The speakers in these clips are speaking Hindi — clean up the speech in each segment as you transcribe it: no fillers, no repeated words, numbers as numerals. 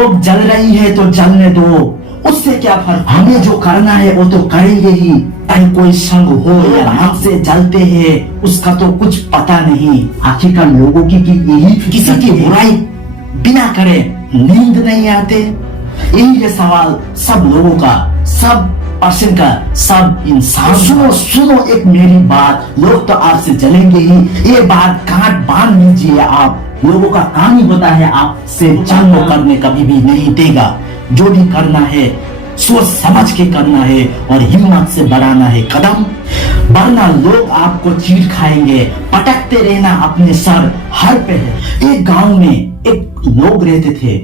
वो जल रही है तो जलने दो, उससे क्या फर्क। हमें जो करना है वो तो करेंगे ही, चाहे कोई संग हो या हमसे जलते हैं उसका तो कुछ पता नहीं। आखिरकार लोगों की यही किसी की बुराई बिना करे नींद नहीं आते। यही है सवाल सब लोगों का, सब पर्सन का, सब इंसान। सुनो सुनो एक मेरी बात, लोग तो आपसे जलेंगे ही, ये बात गांठ बांध लीजिए आप। लोगों का काम ही होता है आपसे जंग करने, कभी भी नहीं देगा। जो भी करना है सोच समझ के करना है और हिम्मत से बढ़ाना है कदम, वरना लोग आपको चीर खाएंगे। पटकते रहना अपने सर हर पे है। एक गांव में एक लोग रहते थे,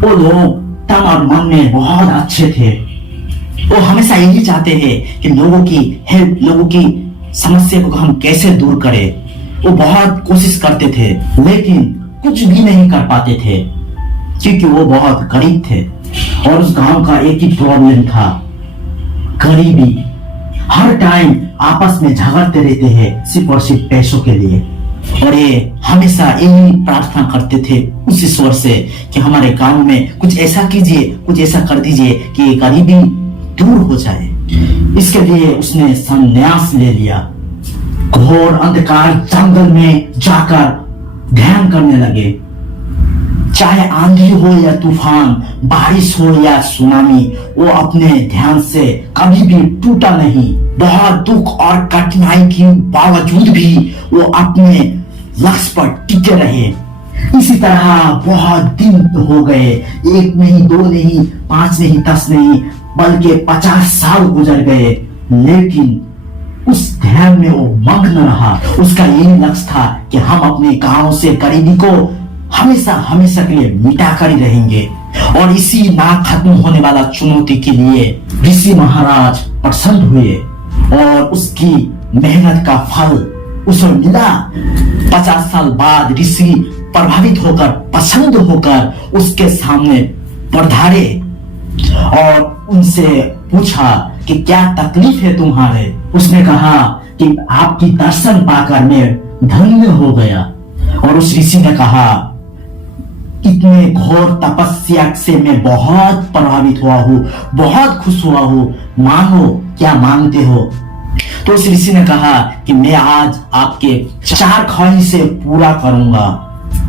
वो लोग तन और मन में बहुत अच्छे थे। वो हमेशा यही चाहते हैं कि लोगों की हेल्प, लोगों की समस्या को हम कैसे दूर करें। वो बहुत कोशिश करते थे लेकिन कुछ भी नहीं कर पाते थे क्योंकि वो बहुत गरीब थे। और उस गांव का एक ही प्रॉब्लम था, गरीबी। हर टाइम आपस में झगड़ते रहते हैं सिर्फ और सिर्फ पैसों के लिए। और ये हमेशा यही प्रार्थना करते थे उस ईश्वर से कि हमारे गांव में कुछ ऐसा कीजिए, कुछ ऐसा कर दीजिए कि ये गरीबी दूर हो जाए। इसके लिए उसने संन्यास ले लिया। घोर अंधकार जंगल में जाकर ध्यान करने लगे। चाहे आंधी हो या तूफान, बारिश हो या सुनामी, वो अपने ध्यान से कभी भी टूटा नहीं। बहुत दुख और कठिनाई के बावजूद भी वो अपने लक्ष्य पर टिके रहे। इसी तरह बहुत दिन हो गए, 1 नहीं, 2 नहीं, 5 नहीं, 10 नहीं, बल्कि 50 साल गुजर गए। लेकिन उस ध्यान में वो मग्न रहा। उसका यही लक्ष्य था कि हम अपने गांव से गरीबी को हमेशा हमेशा के लिए मिटा कर ही रहेंगे। और इसी ना खत्म होने वाला चुनौती के लिए ऋषि महाराज प्रसन्न हुए और उसकी मेहनत का फल उसे मिला। 50 साल बाद ऋषि प्रभावित होकर, पसंद होकर उसके सामने पधारे और उनसे पूछा कि क्या तकलीफ है तुम्हारे। उसने कहा कि आपकी दर्शन पाकर मैं धन्य हो गया। और उस ऋषि ने कहा, इतने घोर तपस्या से मैं बहुत प्रभावित हुआ हूँ, बहुत खुश हुआ हूँ, मांगो क्या मांगते हो। तो उस ऋषि ने कहा कि मैं आज आपके 4 ख्वाहिशें पूरा करूंगा।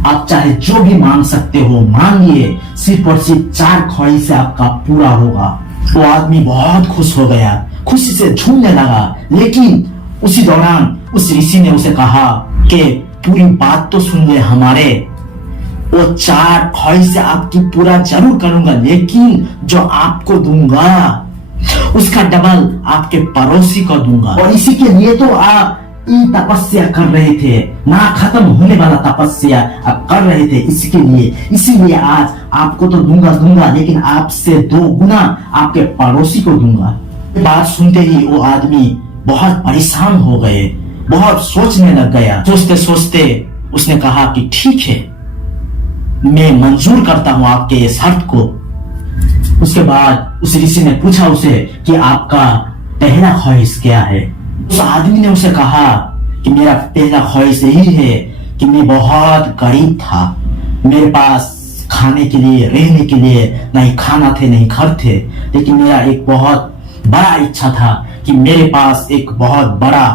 आप चाहे जो भी मांग सकते हो मांगिए, सिर्फ और सिर्फ 4 ख्वाहिशें आपका पूरा होगा। वो आदमी बहुत खुश हो गया, खुशी से झूमने लगा। लेकिन उसी दौरान उस ऋषि ने उसे कहा कि पूरी बात तो सुन ले हमारे, वो 4 ख्वाहिशें आपकी पूरा जरूर करूंगा, लेकिन जो आपको दूंगा उसका डबल आपके पड़ोसी को दूंगा। और इसी के लिए तो आप तपस्या कर रहे थे, ना खत्म होने वाला तपस्या आप कर रहे थे इसके लिए। इसीलिए आज आपको तो दूंगा, लेकिन आपसे 2 गुना आपके पड़ोसी को दूंगा। बात सुनते ही वो आदमी बहुत परेशान हो गए, बहुत सोचने लग गया। सोचते सोचते उसने कहा कि ठीक है, मैं मंजूर करता हूं आपके ये शर्त को। उसके बाद उस ऋषि ने पूछा उसे कि आपका पहला ख्वाहिश क्या है। उस आदमी ने उसे कहा कि मेरा पहला ख्वाहिश यही है कि मैं बहुत गरीब था, मेरे पास खाने के लिए, रहने के लिए नहीं खाना थे, नहीं घर थे। लेकिन मेरा एक बहुत बड़ा इच्छा था कि मेरे पास एक बहुत बड़ा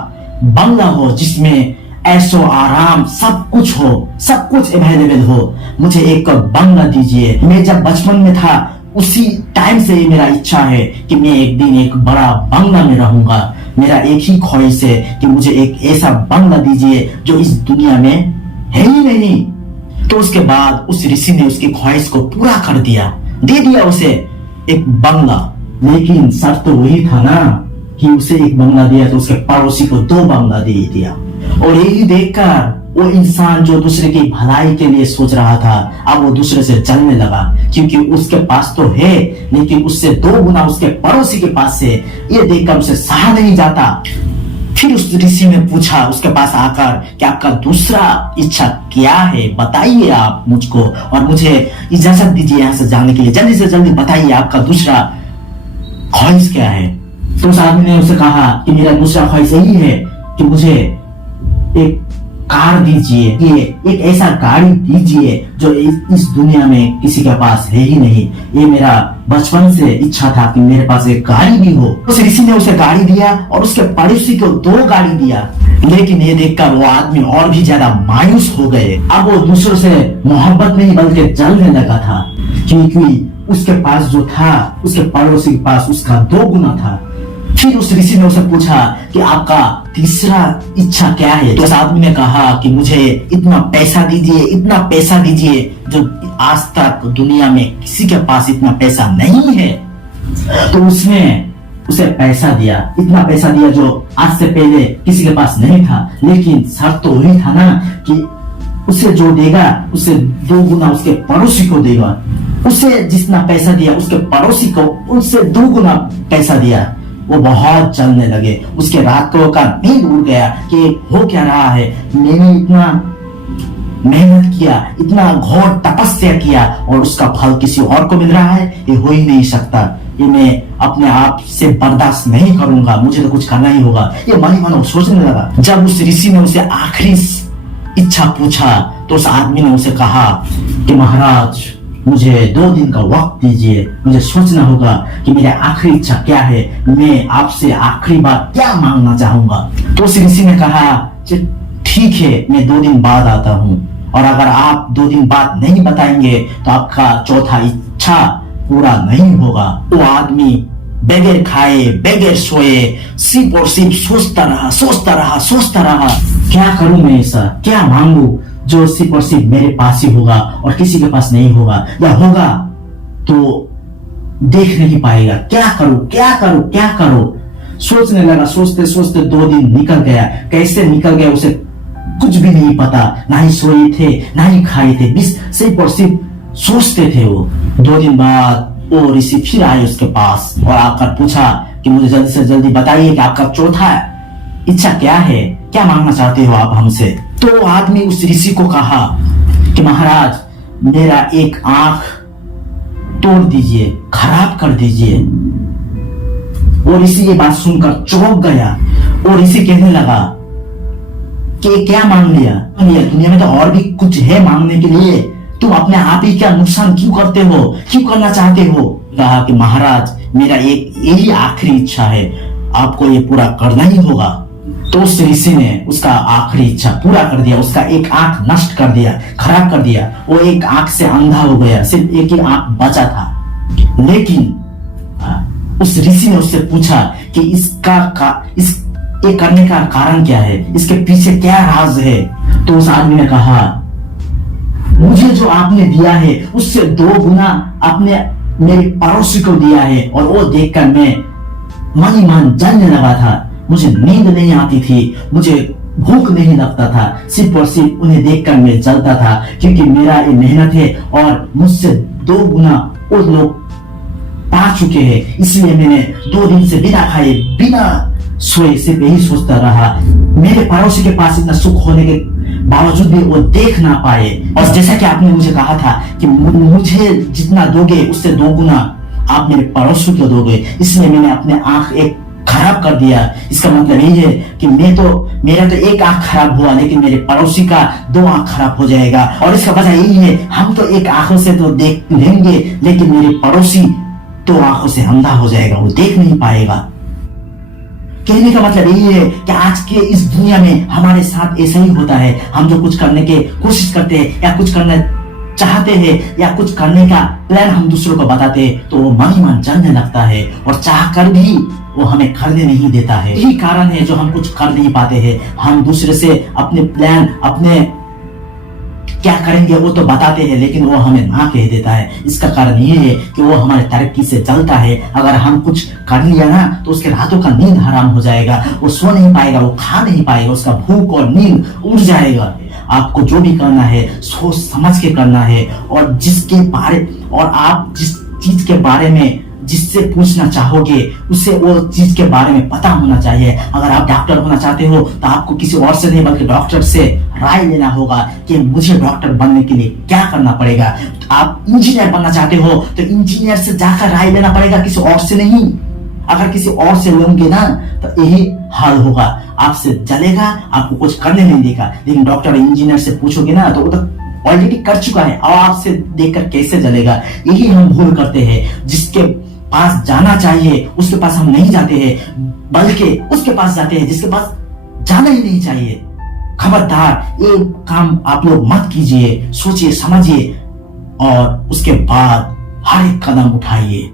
बंगला हो जिसमें ऐशो आराम सब कुछ हो, सब कुछ अवेलेबल हो। मुझे एक बंगला दीजिए। मैं जब बचपन में था उसी टाइम से ही मेरा इच्छा है कि मैं एक दिन एक बड़ा बंगला में रहूंगा। मेरा एक ही ख्वाहिश है कि मुझे एक ऐसा बंगला दीजिए जो इस दुनिया में है ही नहीं। तो उसके बाद उस ऋषि ने उसकी ख्वाहिश को पूरा कर दिया, दे दिया उसे एक बंगला। लेकिन शर्त तो वही था ना कि उसे एक बंगला दिया तो उसके पड़ोसी को 2 बंगला दे दिया। और यही देखकर वो इंसान जो दूसरे की भलाई के लिए सोच रहा था, अब वो दूसरे से जलने लगा, क्योंकि उसके पास तो है लेकिन उससे 2 गुना उसके पड़ोसी के पास है। ये देखकर उसे सहा नहीं जाता। फिर उस ऋषि ने पूछा उसके पास आकर कि आपका दूसरा इच्छा क्या है, बताइए आप मुझको, और मुझे इजाजत दीजिए यहाँ से जाने के लिए। जल्दी से जल्दी बताइए आपका दूसरा ख्वाहिश क्या है। तो उस आदमी ने उसे कहा कि मेरा दूसरा ख्वाहिश यही है कि मुझे एक कार दीजिए, ये एक ऐसा गाड़ी दीजिए जो इस दुनिया में किसी के पास है ही नहीं। ये मेरा बचपन से इच्छा था कि मेरे पास एक गाड़ी भी हो। उस ऋषि ने उसे गाड़ी दिया और उसके पड़ोसी को 2 गाड़ी दिया। लेकिन ये देखकर वो आदमी और भी ज्यादा मायूस हो गए। अब वो दूसरों से मोहब्बत नहीं बल्कि जलने लगा था, क्योंकि उसके पास जो था उसके पड़ोसी के पास उसका 2 गुना था। फिर उस ऋषि ने उसे पूछा कि आपका तीसरा इच्छा क्या है? तो उस आदमी ने कहा कि मुझे इतना पैसा दीजिए, इतना पैसा दीजिए जो आज तक दुनिया में किसी के पास इतना पैसा नहीं है। तो उसने उसे पैसा दिया, इतना पैसा दिया जो आज से पहले किसी के पास नहीं था। लेकिन शर्त तो वही था ना कि उसे जो देगा उसे 2 गुना उसके पड़ोसी को देगा। उसे जितना पैसा दिया उसके पड़ोसी को उससे 2 गुना पैसा दिया। वो बहुत जलने लगे। उसके रात को का नींद उड़ गया कि हो क्या रहा है। मैंने इतना मेहनत किया, इतना घोर तपस्या किया और उसका फल किसी और को मिल रहा है, ये हो ही नहीं सकता। ये मैं अपने आप से बर्दाश्त नहीं करूंगा, मुझे तो कुछ करना ही होगा। ये मन ही मन सोचने लगा। जब उस ऋषि ने उसे आखिरी इच्छा पूछा तो उस आदमी ने उसे कहा कि महाराज मुझे 2 दिन का वक्त दीजिए, मुझे सोचना होगा कि मेरी आखिरी इच्छा क्या है, मैं आपसे आखिरी बार क्या मांगना चाहूंगा। तो उस ऋषि ने कहा ठीक है, मैं 2 दिन बाद आता हूँ, और अगर आप 2 दिन बाद नहीं बताएंगे तो आपका चौथा इच्छा पूरा नहीं होगा। वो आदमी बगैर खाए बगैर सोए सिर्फ और सिर्फ सोचता रहा क्या करूं मैं, ऐसा क्या मांगू जो सिर्फ और सिर्फ मेरे पास ही होगा और किसी के पास नहीं होगा, या होगा तो देख नहीं पाएगा। क्या करूं। सोचने लगा। सोचते सोचते 2 दिन निकल गया। कैसे निकल गया उसे कुछ भी नहीं पता। ना ही सोए थे ना ही खाए थे, बस सिर्फ और सिर्फ सोचते थे वो। 2 दिन बाद वो ऋषि फिर आए उसके पास और आकर पूछा कि मुझे जल्दी से जल्दी बताइए कि आपका चौथा इच्छा क्या है, क्या मांगना चाहते हो आप हमसे। तो आदमी उस ऋषि को कहा कि महाराज मेरा एक आंख तोड़ दीजिए, खराब कर दीजिए। वो ऋषि ये बात सुनकर चौंक गया। वो ऋषि कहने लगा कि क्या मांग लिया? दुनिया में तो और भी कुछ है मांगने के लिए, तुम अपने आप ही क्या नुकसान क्यों करते हो, क्यों करना चाहते हो? कहा कि महाराज मेरा एक यही आखिरी इच्छा है, आपको ये पूरा करना ही होगा। तो उस ऋषि ने उसका आखिरी इच्छा पूरा कर दिया। उसका एक आंख नष्ट कर दिया, खराब कर दिया। वो एक आंख से अंधा हो गया, सिर्फ एक ही आंख बचा था। लेकिन उस ऋषि ने उससे पूछा कि ये करने का कारण क्या है, इसके पीछे क्या राज है? तो उस आदमी ने कहा मुझे जो आपने दिया है उससे 2 गुना आपने मेरे पड़ोसी को दिया है, और वो देखकर मैं मन ही मन जलने लगा था। मुझे नींद नहीं आती थी, मुझे भूख नहीं लगता था, सिर्फ और सिर्फ उन्हें देखकर मैं जलता था, क्योंकि मेरा ये मेहनत है और मुझसे 2 गुना वो लोग पा चुके हैं। इसलिए मैंने 2 दिन से बिना खाए बिना सोए सिर्फ यही सोचता रहा। मेरे पड़ोसी के पास इतना सुख होने के बावजूद भी वो देख ना पाए। और जैसा कि आपने मुझे कहा था कि मुझे जितना दोगे उससे 2 गुना आप मेरे पड़ोसी को दोगे, इसलिए मैंने अपने आंख एक खराब कर दिया। इसका मतलब यही है कि मेरा तो एक आंख खराब हुआ, लेकिन मेरे पड़ोसी का 2 आंख खराब हो जाएगा। और इसका वजह यही है, हम तो एक आंखों से तो देख लेंगे, लेकिन मेरे पड़ोसी 2 आंखों से अंधा हो जाएगा, वो देख नहीं पाएगा। कहने का मतलब यही है कि आज के इस दुनिया में हमारे साथ ऐसा ही होता है। हम जो कुछ करने की कोशिश करते हैं या कुछ करना चाहते हैं या कुछ करने का प्लान हम दूसरों को बताते हैं, तो वो मन ही मन जलने लगता है और चाह कर भी वो हमें करने नहीं देता है। यही कारण है जो हम कुछ कर नहीं पाते हैं। हम दूसरे से अपने प्लान, अपने क्या करेंगे वो तो बताते हैं, लेकिन वो हमें ना कह देता है। इसका कारण ये है कि वो हमारे तरक्की से जलता है। अगर हम कुछ कर लिया ना तो उसके रातों का नींद हराम हो जाएगा, वो सो नहीं पाएगा, वो खा नहीं पाएगा, उसका भूख और नींद उड़ जाएगा। आपको जो भी करना है सोच समझ के करना है, और आप जिस चीज के बारे में जिससे पूछना चाहोगे उससे वो चीज के बारे में पता होना चाहिए। अगर आप डॉक्टर होना चाहते हो तो आपको किसी और से नहीं बल्कि डॉक्टर से राय लेना होगा कि मुझे डॉक्टर बनने के लिए क्या करना पड़ेगा। आप इंजीनियर बनना चाहते हो तो इंजीनियर से जाकर राय लेना पड़ेगा, किसी और से नहीं। अगर किसी और से लोगे ना तो यही हाल होगा, आपसे जलेगा, आपको कुछ करने नहीं देगा। लेकिन डॉक्टर इंजीनियर से पूछोगे ना तो वो तो ऑलरेडी कर चुका है और आपसे देखकर कैसे जलेगा। यही हम भूल करते हैं, जिसके पास जाना चाहिए उसके पास हम नहीं जाते हैं, बल्कि उसके पास जाते हैं जिसके पास जाना ही नहीं चाहिए। खबरदार ये काम आप लोग मत कीजिए, सोचिए समझिए और उसके बाद हर एक कदम उठाइए।